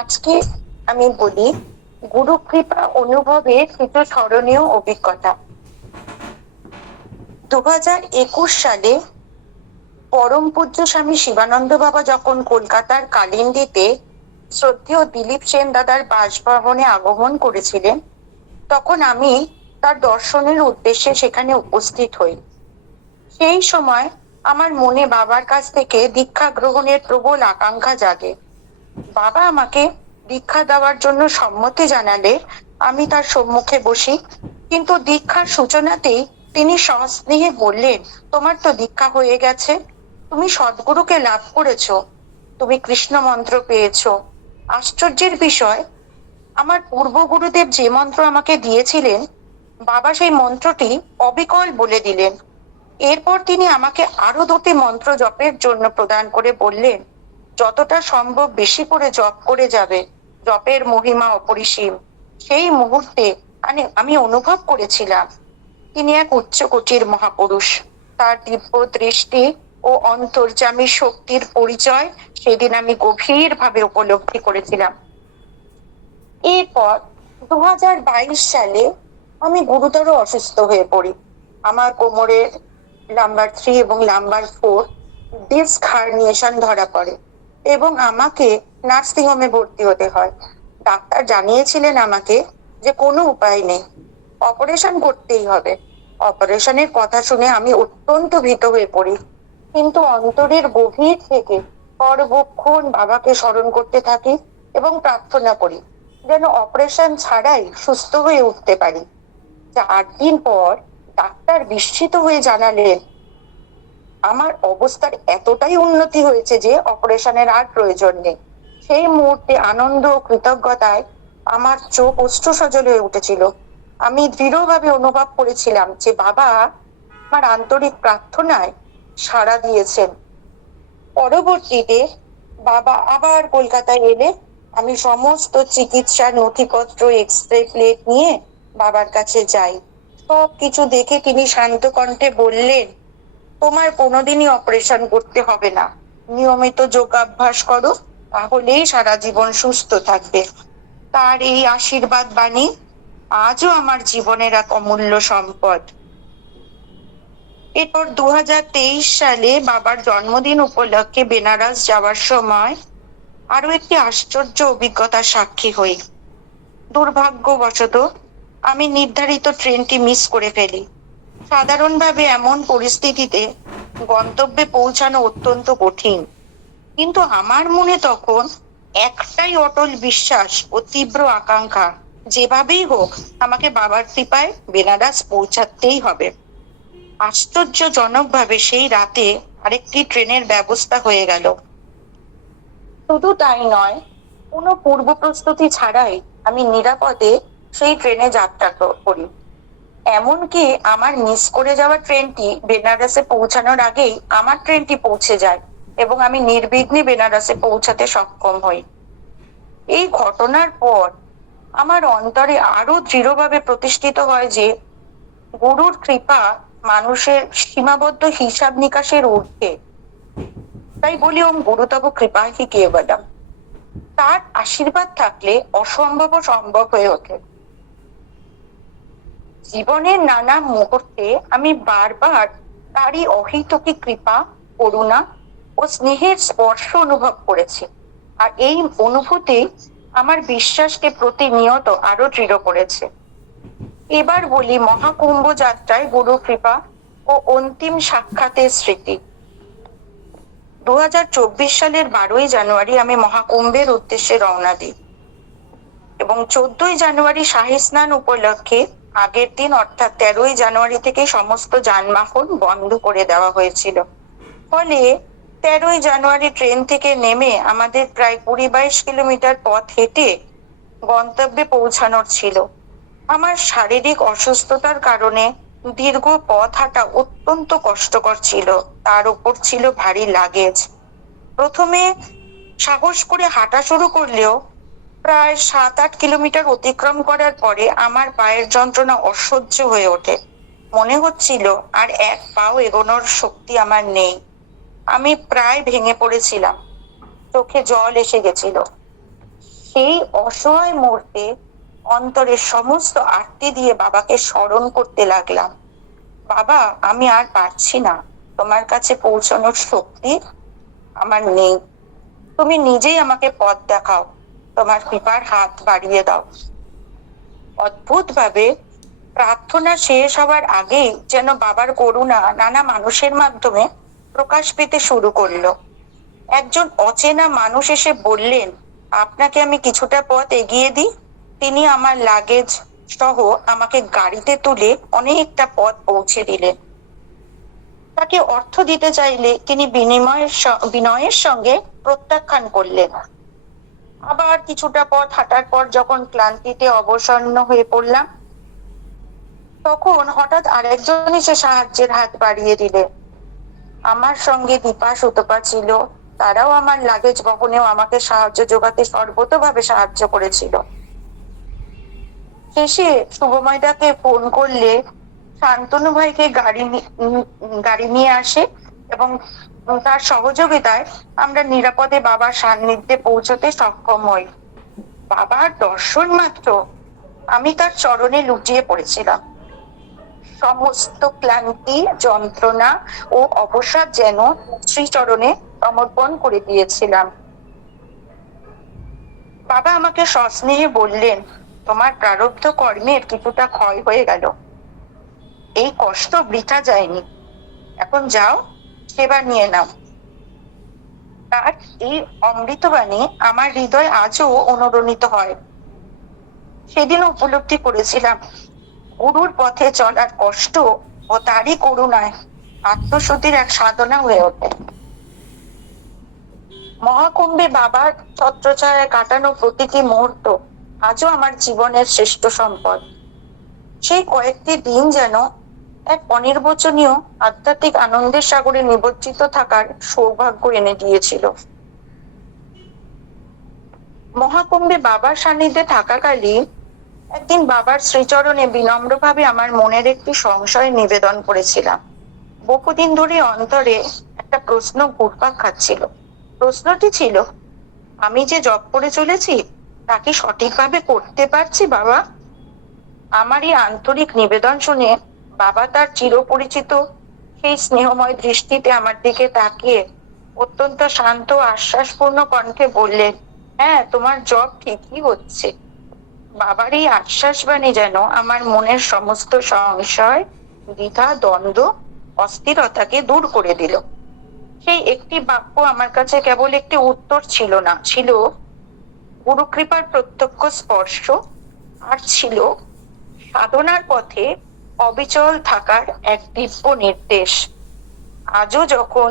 আজকে আমি বলি গুরু কৃপা অনুভবের কিছু স্মরণীয় অভিজ্ঞতা। 2021 সালে পরম পূজ্য স্বামী শিবানন্দ বাবা যখন কলকাতার কালিন্দিতে শ্রদ্ধেয় দিলীপ সেন দাদার বাসভবনে আগমন করেছিলেন, তখন আমি তার দর্শনের উদ্দেশ্যে সেখানে উপস্থিত হই। সেই সময় আমার মনে বাবার কাছ থেকে দীক্ষা গ্রহণের প্রবল আকাঙ্ক্ষা জাগে। বাবা আমাকে দীক্ষা দেওয়ার জন্য সম্মতি জানালে আমি তার সম্মুখে বসি, কিন্তু দীক্ষার সূচনাতেই তিনি সস্নেহে বললেন, তোমার তো দীক্ষা হয়ে গেছে, তুমি সদ্গুরুকে লাভ করেছো, তুমি কৃষ্ণ মন্ত্র পেয়েছো। আশ্চর্যের বিষয়, আমার পূর্ব গুরুদেব যে মন্ত্র আমাকে দিয়েছিলেন, বাবা সেই মন্ত্রটি অবিকল বলে দিলেন। এরপর তিনি আমাকে আরো দুটি মন্ত্র জপের জন্য প্রদান করে বললেন, যতটা সম্ভব বেশি করে জপ করে যাবে, জপের মহিমা অপরিসীম। সেই মুহূর্তে আমি অনুভব করেছিলাম তিনি এক উচ্চ কোটির মহাপুরুষ। তার দিব্য দৃষ্টি ও অন্তর্যামী শক্তির পরিচয় সেদিন আমি গভীরভাবে উপলব্ধি করেছিলাম। এরপর 2022 সালে আমি গুরুতর অসুস্থ হয়ে পড়ি। আমার কোমরের নাম্বার 3 এবং নাম্বার 4 ডিস্ক হার্নিয়েশন ধরা পড়ে এবং আমাকে নার্সিং হোমে ভর্তি হতে হয়। ডাক্তার জানিয়েছিলেন আমাকে যে কোনো উপায় নেই, অপারেশন করতেই হবে। অপারেশনের কথা শুনে আমি অত্যন্ত ভীত হয়ে পড়ি, কিন্তু অন্তরের গভীর থেকে সর্বক্ষণ বাবাকে স্মরণ করতে থাকি এবং প্রার্থনা করি যেন অপারেশন ছাড়াই সুস্থ হয়ে উঠতে পারি। 4 দিন পর ডাক্তার বিস্মিত হয়ে জানালেন আমার অবস্থার এতটাই উন্নতি হয়েছে যে অপারেশনের আর প্রয়োজন নেই। সেই মুহূর্তে আনন্দ ও কৃতজ্ঞতায় আমার চোখ অশ্রু সজল হয়ে উঠেছিল। আমি দৃঢ়ভাবে অনুভব করেছিলাম যে বাবা আমার আন্তরিক প্রার্থনায় সাড়া দিয়েছেন। পরবর্তীতে বাবা আবার কলকাতায় এলে আমি সমস্ত চিকিৎসার নথিপত্র, এক্সরে প্লেট নিয়ে বাবার কাছে যাই। সবকিছু দেখে তিনি শান্ত কণ্ঠে বললেন, তোমার কোনোদিনই অপারেশন করতে হবে না, নিয়মিত যোগাভ্যাস করো, তাহলেই সারা জীবন সুস্থ থাকবে। তার এই আশীর্বাদ বাণী আজও আমার জীবনের এক অমূল্য সম্পদ। এরপর 2023 সালে বাবার জন্মদিন উপলক্ষে বেনারস যাওয়ার সময় আরো একটি আশ্চর্য অভিজ্ঞতার সাক্ষী হই। দুর্ভাগ্যবশত আমি নির্ধারিত ট্রেনটি মিস করে ফেলি। সাধারণভাবে এমন পরিস্থিতিতে গন্তব্যে পৌঁছানো অত্যন্ত কঠিন, কিন্তু আমার মনে তখন একটাই অটল বিশ্বাস ও তীব্র আকাঙ্ক্ষা, যেভাবেই হোক আমাকে বাবার কৃপায় বেনারস পৌঁছাতেই হবে। আশ্চর্যজনকভাবে সেই রাতে আরেকটি ট্রেনের ব্যবস্থা হয়ে গেল। শুধু তাই নয়, কোনো পূর্ব প্রস্তুতি ছাড়াই আমি নিরাপদে সেই ট্রেনে যাত্রা করি। এমনকি আমার মিস করে যাওয়া ট্রেনটি বেনারসে পৌঁছানোর আগেই আমার ট্রেনটি পৌঁছে যায় এবং আমি নির্বিঘ্নে বেনারসে পৌঁছাতে সক্ষম হই। এই ঘটনার পর আমার অন্তরে আরো দৃঢ়ভাবে প্রতিষ্ঠিত হয় যে গুরুর কৃপা মানুষের সীমাবদ্ধ হিসাব নিকাশের ঊর্ধ্বে। তাই বলি ওম গুরুতব কৃপা হি কেবলম। তার আশীর্বাদ থাকলে অসম্ভব সম্ভব হয়ে ওঠে। জীবনের নানা মুহূর্তে আমি বারবার তারই অহেতুকী কৃপা, করুণা ও স্নেহের স্পর্শ অনুভব করেছি, আর এই অনুভূতি আমার বিশ্বাসকে প্রতিনিয়ত আরো দৃঢ় করেছে। এবার বলি মহাকুম্ভ যাত্রায় গুরু কৃপা ও অন্তিম সাক্ষাতের স্মৃতি। 2024 সালের 12ই জানুয়ারি আমি মহাকুম্ভের উদ্দেশ্যে রওনা দিই এবং 14ই জানুয়ারি শাহী স্নান উপলক্ষে আগের দিন অর্থাৎ 13ই জানুয়ারি থেকে সমস্ত যানবাহন বন্ধ করে দেওয়া হয়েছিল। ফলে 13ই জানুয়ারি ট্রেন থেকে নেমে আমাদের প্রায় 20-22 কিলোমিটার পথ হেঁটে গন্তব্যে পৌঁছানোর ছিল। আমার শারীরিক অসুস্থতার কারণে দীর্ঘ পথ হাঁটা অত্যন্ত কষ্টকর ছিল, তার উপর ছিল ভারী লাগেজ। প্রথমে সাহস করে হাঁটা শুরু করলেও প্রায় 7-8 কিলোমিটার অতিক্রম করার পরে আমার পায়ের যন্ত্রণা অসহ্য হয়ে ওঠে। মনে হচ্ছিল আর এক পাও এগোনোর শক্তি আমার নেই। আমি প্রায় ভেঙে পড়েছিলাম, চোখে জল এসে গেছিল। সেই অসহায় মুহূর্তে অন্তরের সমস্ত আরতি দিয়ে বাবাকে স্মরণ করতে লাগলাম। বাবা, আমি আর পারছি না, তোমার কাছে পৌঁছানোর শক্তি আমার নেই। তুমি নিজেই আমাকে পথ দেখাও, তোমার কৃপার হাত বাড়িয়ে দাও। অদ্ভুত ভাবে প্রার্থনা শেষ হবার আগেই যেন বাবার করুণা নানা মানুষের মাধ্যমে প্রকাশ পেতে শুরু করলো। একজন অচেনা মানুষ এসে বললেন, আপনাকে আমি কিছুটা পথ এগিয়ে দিই। তিনি আমার লাগেজ সহ আমাকে গাড়িতে তুলে অনেকটা পথ পৌঁছে দিলেন। তাকে অর্থ দিতে চাইলে তিনি বিনয়ের সঙ্গে প্রত্যাখ্যান করলেন। আবার কিছুটা পথ হাঁটার পর যখন ক্লান্তিতে অবসন্ন হয়ে পড়লাম, তখন হঠাৎ আরেকজন এসে সাহায্যের হাত বাড়িয়ে দিলেন। আমার সঙ্গে দীপা সুতপা ছিল, তারাও আমার লাগেজ বহনেও আমাকে সাহায্য জোগাতে সর্বতভাবে সাহায্য করেছিল। শেষে শুভময়দাকে ফোন করলে শান্তনু ভাইকে গাড়ি নিয়ে আসে এবং তার সহযোগিতায় আমরা নিরাপদে বাবার সান্নিধ্যে পৌঁছতে সক্ষম হই। বাবার দর্শন মাত্র আমি তার চরণে লুটিয়ে পড়েছিলাম। সমস্ত ক্লান্তি, যন্ত্রণা ও অবসাদ যেন শ্রীচরণে সমর্পণ করে দিয়েছিলাম। বাবা আমাকে সস্নেহে বললেন, তোমার প্রারব্ধ কর্মের কিছুটা ক্ষয় হয়ে গেল, এই কষ্ট বৃথা যায়নি, এখন যাও, সেবা নিয়ে নাও। তার এই অমৃতবাণী আমার হৃদয় আজও অনুরণিত হয়। সেদিন উপলব্ধি করেছিলাম গুরুর পথে চলার কষ্ট ও তারই করুণায় আত্মশুদ্ধির এক সাধনা হয়ে ওঠে। মহাকুম্ভে বাবার ছত্রছায়ায় কাটানো প্রতিটি মুহূর্ত আজও আমার জীবনের শ্রেষ্ঠ সম্পদ। সেই কয়েকটি দিন যেন এক অনির্বচনীয় আধ্যাত্মিক আনন্দের সাগরে নিমজ্জিত থাকার সৌভাগ্য এনে দিয়েছিল। মহাকুম্ভে বাবার সান্নিধ্যে থাকাকালীন একদিন বাবার শ্রীচরণে বিনম্রভাবে আমার মনের একটি সংশয় নিবেদন করেছিলাম। বহুদিন ধরে অন্তরে একটা প্রশ্ন ঘুরপাক খাচ্ছিল। প্রশ্নটি ছিল, আমি যে জপ করে চলেছি তা কি সঠিকভাবে করতে পারছি বাবা? আমার এই আন্তরিক নিবেদন শুনে বাবা তার চিরপরিচিত সেই স্নেহময় দৃষ্টিতে আমার দিকে তাকিয়ে অত্যন্ত শান্ত আশ্বাসপূর্ণ কণ্ঠে বললেন, হ্যাঁ, তোমার জপ ঠিকই হচ্ছে। বাবার এই আশ্বাসবাণী যেন আমার মনের সমস্ত সংশয়, দ্বিধা, দ্বন্দ্ব, অস্থিরতাকে দূর করে দিল। সেই একটি বাক্য আমার কাছে কেবল একটি উত্তর ছিল না, ছিল গুরুকৃপার প্রত্যক্ষ স্পর্শ, আর ছিল সাধনার পথে অবিচল থাকার এক দিব্য নির্দেশ। আজও যখন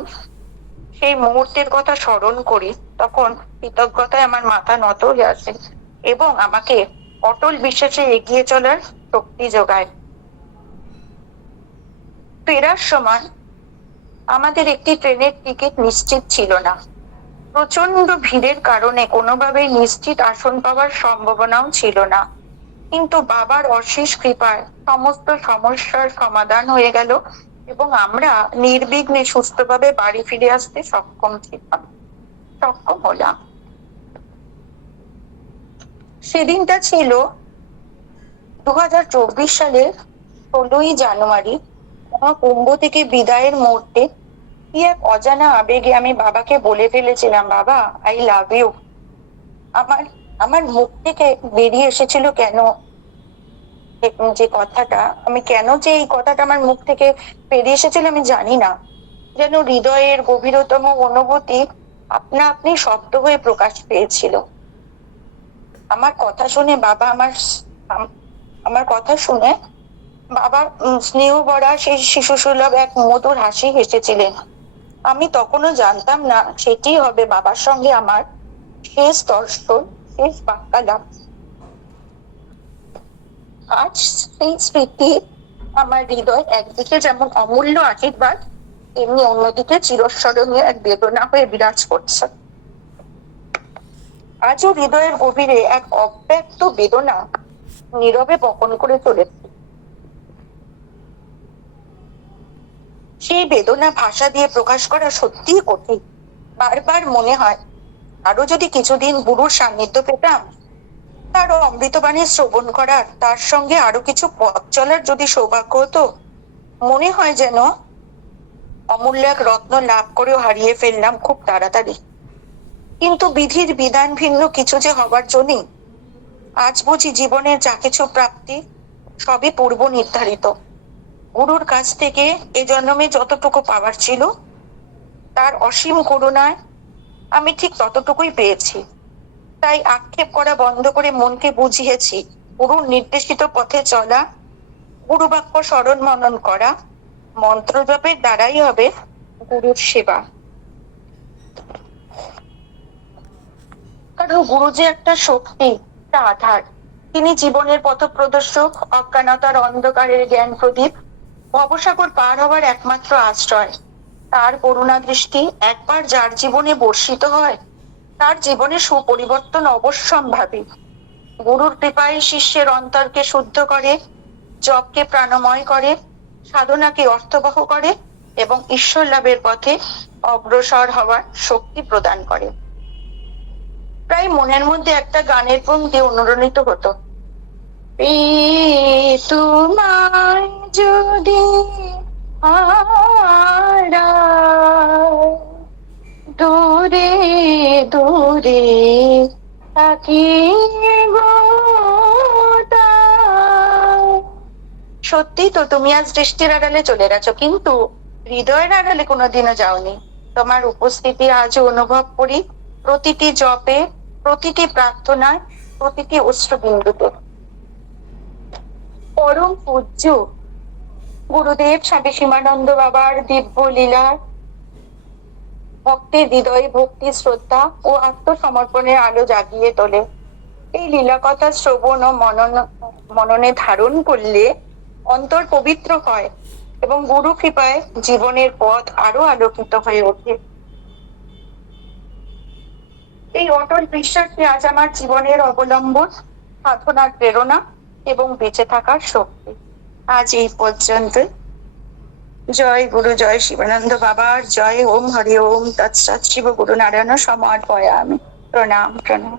সেই মুহূর্তের কথা স্মরণ করি, তখন কৃতজ্ঞতায় আমার মাথা নত হয়ে আসে এবং আমাকে অটল বিশ্বাসে এগিয়ে চলার শক্তি যোগায়। ফেরার সময় আমাদের একটি ট্রেনের টিকিট নিশ্চিত ছিল না। প্রচন্ড ভিড়ের কারণে কোনোভাবেই নিশ্চিত আসন পাওয়ার সম্ভাবনাও ছিল না। কিন্তু বাবার অশেষ কৃপায় সমস্ত সমস্যার সমাধান হয়ে গেল এবং আমরা নির্বিঘ্নে সুস্থভাবে বাড়ি ফিরে আসতে সক্ষম হলাম। সেদিনটা ছিল 2024 সালের 16ই জানুয়ারি। মহাকুম্ভ থেকে বিদায়ের মুহূর্তে কি এক অজানা আবেগে আমি বাবাকে বলে ফেলেছিলাম, বাবা, আই লাভ ইউ। আমার আমার মুখ থেকে বেরিয়ে এসেছিল কেন যে কথাটা, এই কথাটা আমার মুখ থেকে বেরিয়ে এসেছিল আমি জানি না। যেন হৃদয়ের গভীরতম অনুভূতি আপনা আপনি শব্দ হয়ে প্রকাশ পেয়েছিল। আমার কথা শুনে বাবা স্নেহ ভরা সেই শিশু সুলভ এক মধুর হাসি হেসেছিলেন। আমি তখনও জানতাম না সেটি হবে বাবার সঙ্গে আমার শেষ দর্শন, শেষ বাক্যালাপ। আজ সেই স্মৃতি আমার হৃদয় একদিকে যেমন অমূল্য আশীর্বাদ, তেমনি অন্যদিকে চিরস্মরণীয় এক বেদনা হয়ে বিরাজ করছে। আজও হৃদয়ের গভীরে এক অব্যক্ত বেদনা নীরবে বহন করে চলেছে। সেই বেদনা ভাষা দিয়ে প্রকাশ করা সত্যিই কঠিন। বারবার মনে হয় আরো যদি কিছুদিন গুরুর সান্নিধ্য পেতাম, তার অমৃতবাণী শ্রবণ করার, তার সঙ্গে আরো কিছু পথ চলার যদি সৌভাগ্য হতো, মনে হয় যেন অমূল্য এক রত্ন লাভ করেও হারিয়ে ফেললাম খুব তাড়াতাড়ি। কিন্তু বিধির বিধান ভিন্ন কিছু যে হবার জন্যই আজ বুঝি জীবনের যা কিছু প্রাপ্তি সবই পূর্ব নির্ধারিত। গুরুর কাছ থেকে এ জন্মে যতটুকু পাওয়ার ছিল, তার অসীম করুণায় আমি ঠিক ততটুকুই পেয়েছি। তাই আক্ষেপ করা বন্ধ করে মনকে বুঝিয়েছি, গুরুর নির্দেশিত পথে চলা, গুরু বাক্য স্মরণ মনন করা, মন্ত্র জপের দ্বারাই হবে গুরুর সেবা। কারণ গুরু যে একটা শক্তি, একটা আধার। তিনি জীবনের পথপ্রদর্শক, অজ্ঞানতার অন্ধকারের জ্ঞান প্রদীপ, ভবসাগর পার হওয়ার একমাত্র আশ্রয়। তার করুণা দৃষ্টি একবার যার জীবনে বর্ষিত হয়, তার জীবনে সুপরিবর্তন অবশ্যম্ভাবী। গুরুর কৃপায় শিষ্যের অন্তরকে শুদ্ধ করে, জপকে প্রাণময় করে, সাধনাকে অর্থবহ করে এবং ঈশ্বর লাভের পথে অগ্রসর হওয়ার শক্তি প্রদান করে। প্রায় মনের মধ্যে একটা গানের পংক্তি অনুরণিত হতো, তোমায় যদি দূরে দূরে থাকি গো, সত্যি তো তুমি আজ দৃষ্টির আড়ালে চলে গেছো, কিন্তু হৃদয়ের আড়ালে কোনোদিনও যাওনি। তোমার উপস্থিতি আজও অনুভব করি প্রতিটি জপে, প্রতিটি প্রার্থনায়, প্রতিটি অশ্রুবিন্দুতে। পরম পূজ্য গুরুদেব স্বামী সীমানন্দ বাবার দিব্য লীলার ভক্তের হৃদয়ে ভক্তি, শ্রদ্ধা ও আত্মসমর্পণের আলো জাগিয়ে তোলে। এই লীলা কথা শ্রবণ ও মননে ধারণ করলে অন্তর পবিত্র হয় এবং গুরু কৃপায় জীবনের পথ আরো আলোকিত হয়ে ওঠে। এই অটল বিশ্বাসই আজ আমার জীবনের অবলম্বন, সাধনার প্রেরণা এবং বেঁচে থাকার শক্তি। আজ এই পর্যন্ত। জয় গুরু, জয় শিবানন্দ বাবার জয়। ওম হরি ওম তৎসৎ। শিব গুরু নারায়ণ সমর্পয়ামি। প্রণাম প্রণাম।